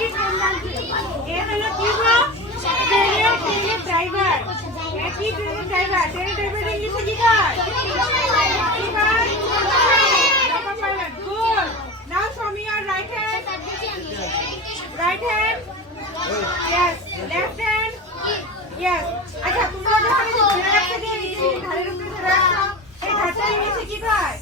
এ হলো কি গো? ট্রেনের ড্রাইভার। কি ট্রেনের ড্রাইভার? ট্রেনের ড্রাইভার ইংলিশে কি কয়? কি কয়? Loco-pilot. Good. Now show me your right hand. Right hand. Yes. Left hand. Yes. আচ্ছা তোমরা যখন এই ধারের উপরে দিয়ে রাখছো, এই ধারটা ইংলিশে কি কয়?